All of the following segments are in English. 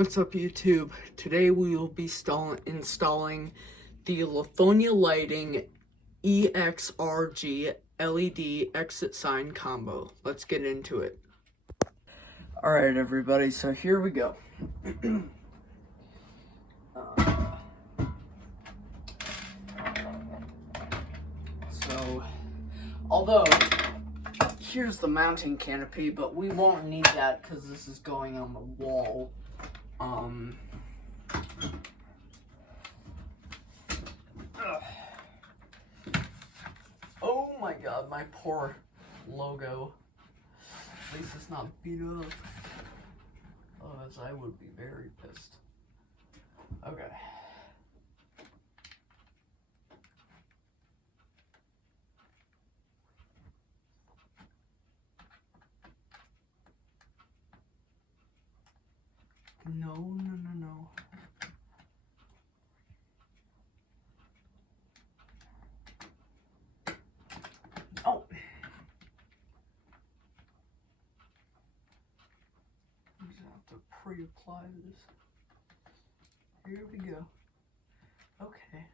What's up, YouTube? Today we will be installing the Lithonia Lighting EXRG LED exit sign combo. Let's get into it. Alright everybody, so here we go. Although, here's the mounting canopy, but we won't need that because this is going on the wall. Oh my god, my poor logo. At least it's not beat up. Otherwise, I would be very pissed. Okay. No. Oh. I'm just gonna have to pre-apply this. Here we go. Okay.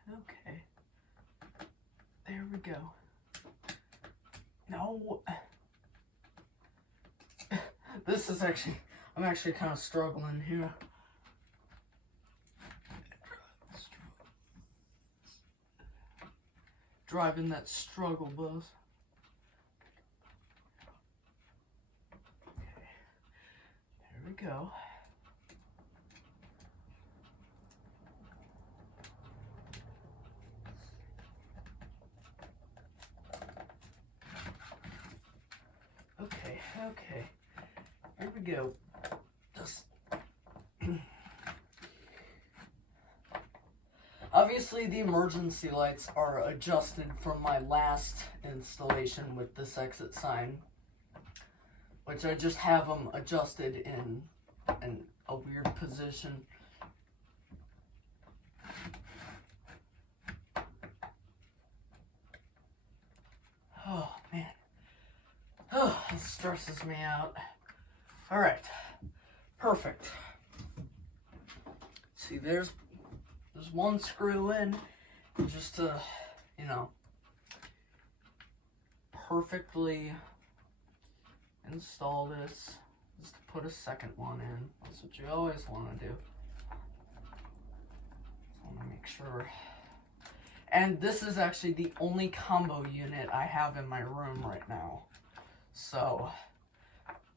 There we go. No. This is I'm actually kind of struggling here. Driving that struggle bus. Okay. There we go. Okay. Here we go. Obviously, the emergency lights are adjusted from my last installation with this exit sign, which I just have them adjusted in a weird position. Oh, man. Oh, it stresses me out. All right. Perfect. See, there's one screw in, just to, perfectly install this, just to put a second one in. That's what you always want to do. Just want to make sure. And this is actually the only combo unit I have in my room right now. So,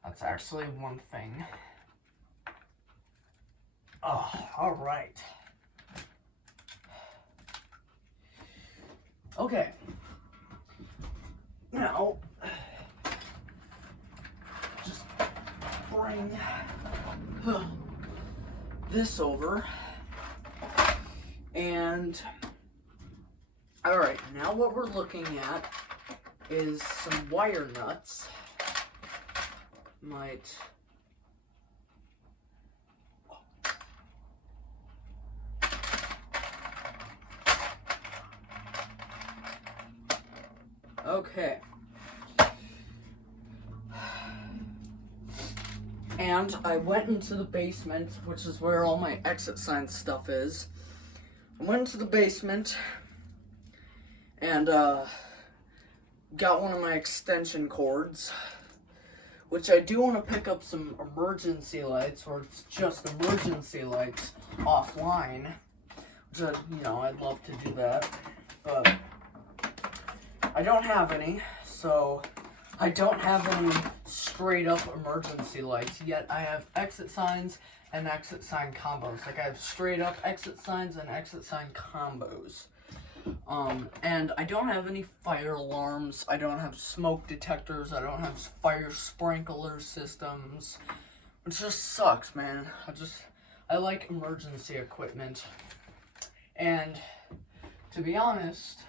that's actually one thing. Oh, all right. Okay, now, just bring this over, and, alright, now what we're looking at is some wire nuts. Okay. And I went into the basement, which is where all my exit sign stuff is. I went into the basement and got one of my extension cords, which I do want to pick up some emergency lights, or it's just emergency lights offline, which I'd love to do that, but I don't have any, so I don't have any straight up emergency lights, yet I have exit signs and exit sign combos. Like, I have straight up exit signs and exit sign combos. And I don't have any fire alarms, I don't have smoke detectors, I don't have fire sprinkler systems, which just sucks, man. I like emergency equipment. And to be honest,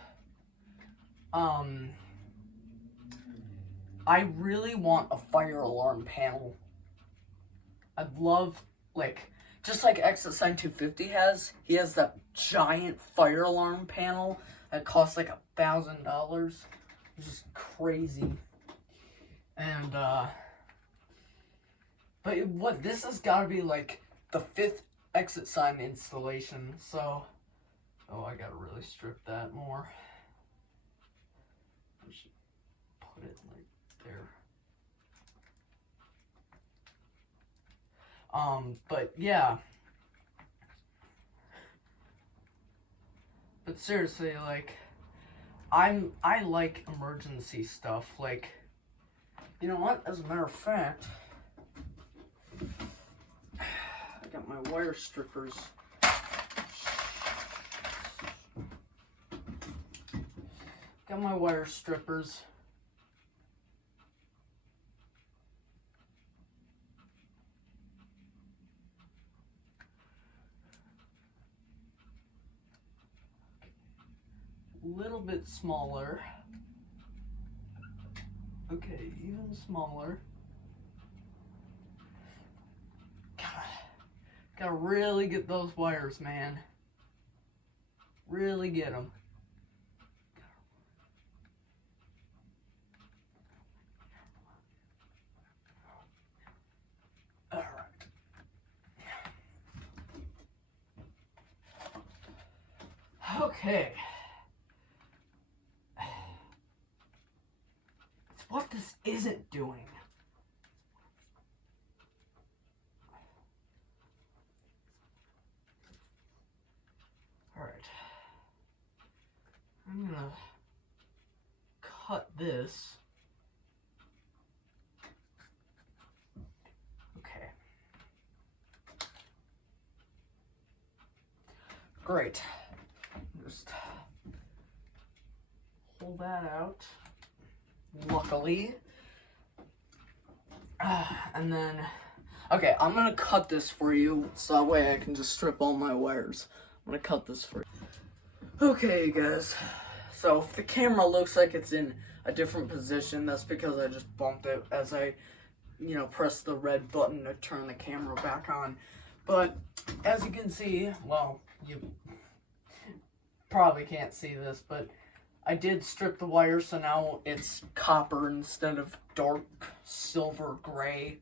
I really want a fire alarm panel. I'd love, just like Exit Sign 250 has, he has that giant fire alarm panel that costs like $1,000, which is crazy. And, but this has got to be like the 5th exit sign installation, so, oh, I gotta really strip that more. I should put it like there. But yeah. But seriously, like, I like emergency stuff. Like, you know what? As a matter of fact, I got my wire strippers. Got my wire strippers. Little bit smaller. Okay, even smaller. Gotta really get those wires, man. Really get them. All right. Okay. It's what this isn't doing. Alright. I'm gonna cut this. Okay. Great. Just pull that out. Luckily. And then, okay, I'm gonna cut this for you so that way I can just strip all my wires. I'm gonna cut this for you. Okay, guys. So if the camera looks like it's in a different position, that's because I just bumped it as I, press the red button to turn the camera back on. But as you can see, well, you probably can't see this, but I did strip the wire, so now it's copper instead of dark silver gray.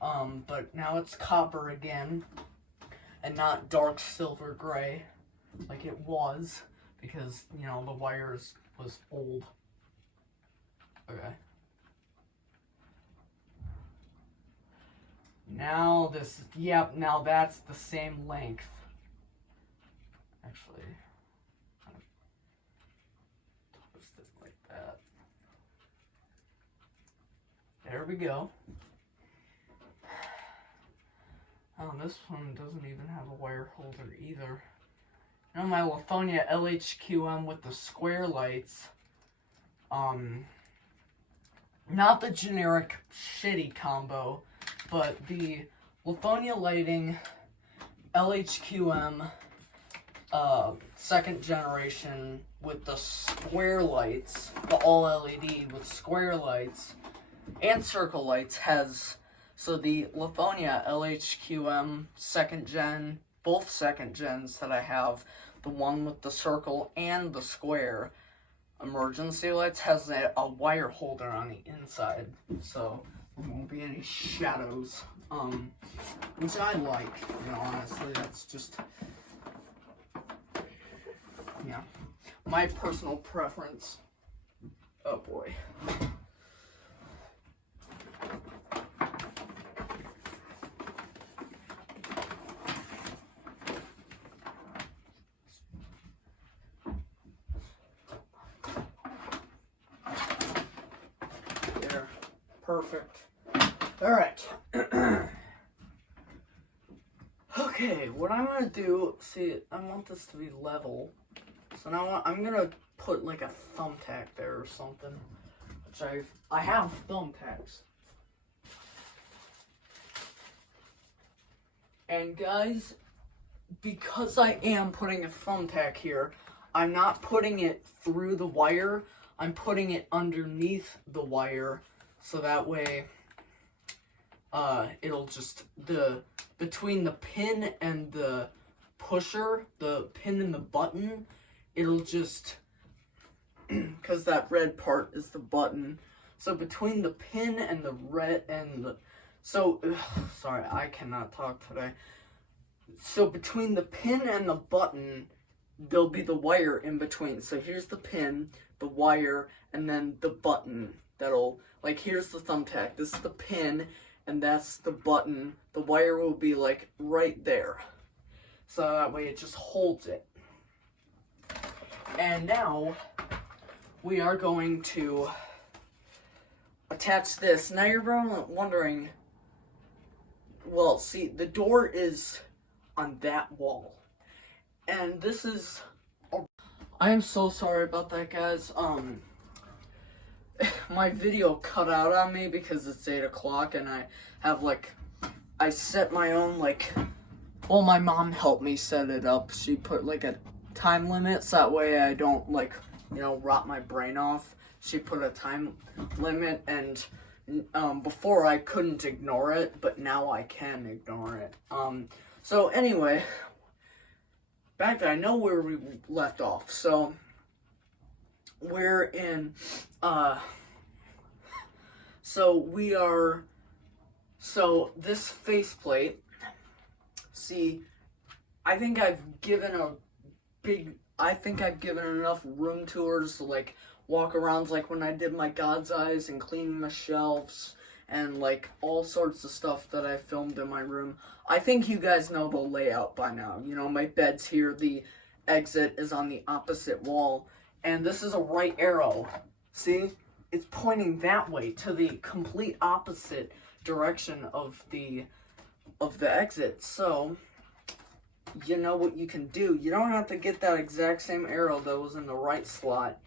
But now it's copper again, and not dark silver gray like it was, because, the wires was old. Okay. Now this, yep, now that's the same length. Actually, twist it like that. There we go. Oh, this one doesn't even have a wire holder either. My Lithonia LHQM with the square lights, not the generic shitty combo, but the Lithonia lighting LHQM, 2nd generation with the square lights, the all LED with square lights and circle lights has, so the Lithonia LHQM 2nd gen, both 2nd gens that I have, the one with the circle and the square emergency lights, has a wire holder on the inside, so there won't be any shadows, which I like, honestly. That's just, my personal preference. Oh boy. Perfect. Alright. Okay, what I'm gonna do, see, I want this to be level. So now I'm gonna put like a thumbtack there or something. Which I have thumbtacks. And guys, because I am putting a thumbtack here, I'm not putting it through the wire, I'm putting it underneath the wire. So that way, it'll just, between the pin and the pusher, the pin and the button, it'll just, because that red part is the button. So between the pin and the red, sorry, I cannot talk today. so between the pin and the button, there'll be the wire in between. So here's the pin, the wire, and then the button that'll, like, here's the thumbtack. This is the pin, and that's the button. The wire will be, like, right there. So that way it just holds it. And now we are going to attach this. Now you're probably wondering, well, see, the door is on that wall. And this is, I am so sorry about that, guys. My video cut out on me because it's 8 o'clock and I have, like, I set my own, like, well, my mom helped me set it up. She put, like, a time limit so that way I don't, like, you know, rot my brain off. She put a time limit, and before I couldn't ignore it, but now I can ignore it. So anyway, back to, I know where we left off. So we're in, so this faceplate, see, I think I've given enough room tours to, like, walk around, like when I did my God's Eyes and cleaning the shelves and, like, all sorts of stuff that I filmed in my room. I think you guys know the layout by now. You know, my bed's here, the exit is on the opposite wall, and this is a right arrow. See? It's pointing that way, to the complete opposite direction of the exit. So, you know what you can do. You don't have to get that exact same arrow that was in the right slot.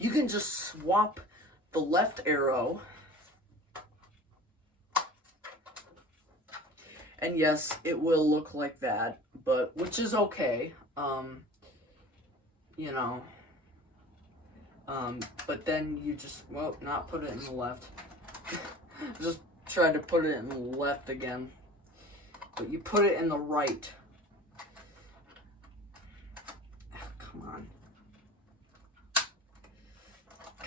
You can just swap the left arrow. And yes, it will look like that, but, which is okay. You know, but then you just, well, not put it in the left. Just try to put it in the left again. But you put it in the right. Come on.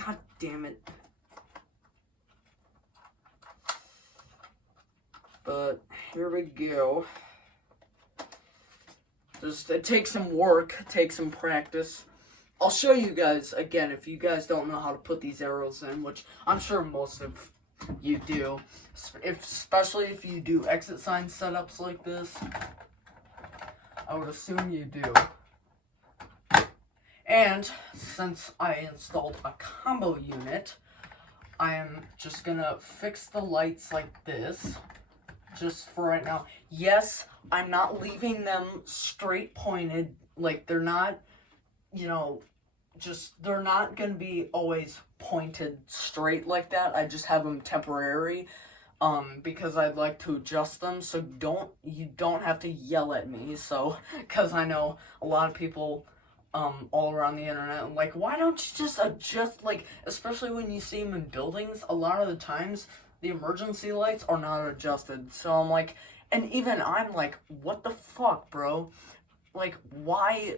God damn it. But here we go. It takes some work, it takes some practice. I'll show you guys again if you guys don't know how to put these arrows in, which I'm sure most of you do. Especially if you do exit sign setups like this. I would assume you do. And since I installed a combo unit, I am just gonna fix the lights like this, just for right now. Yes, I'm not leaving them straight pointed, like they're not, you know, they're not gonna be always pointed straight like that. I just have them temporary, because I'd like to adjust them, so you don't have to yell at me, so, because I know a lot of people, all around the internet, like, why don't you just adjust, like, especially when you see them in buildings, a lot of the times, the emergency lights are not adjusted, so I'm like, and even I'm like, what the fuck, bro? Like, why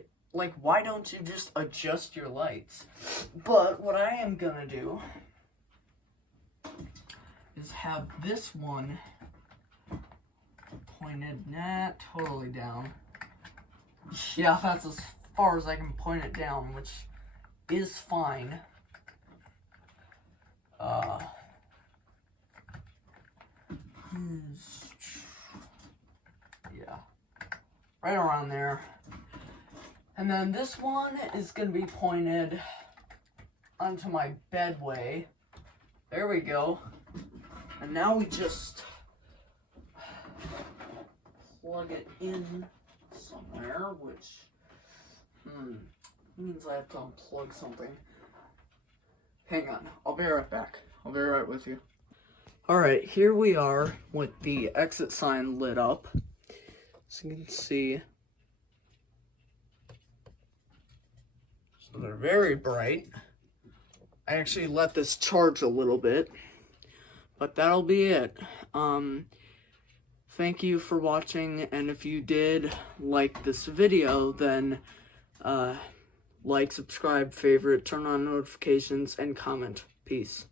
don't you just adjust your lights? But what I am gonna do is have this one pointed, not totally down. Yeah, that's as far as I can point it down, which is fine. Yeah, right around there. And then this one is going to be pointed onto my bedway. There we go. And now we just plug it in somewhere, which means I have to unplug something. Hang on, I'll be right back. I'll be right with you. Alright, here we are with the exit sign lit up. So you can see, so they're very bright. I actually let this charge a little bit, but that'll be it. Thank you for watching, and if you did like this video, then like, subscribe, favorite, turn on notifications, and comment. Peace.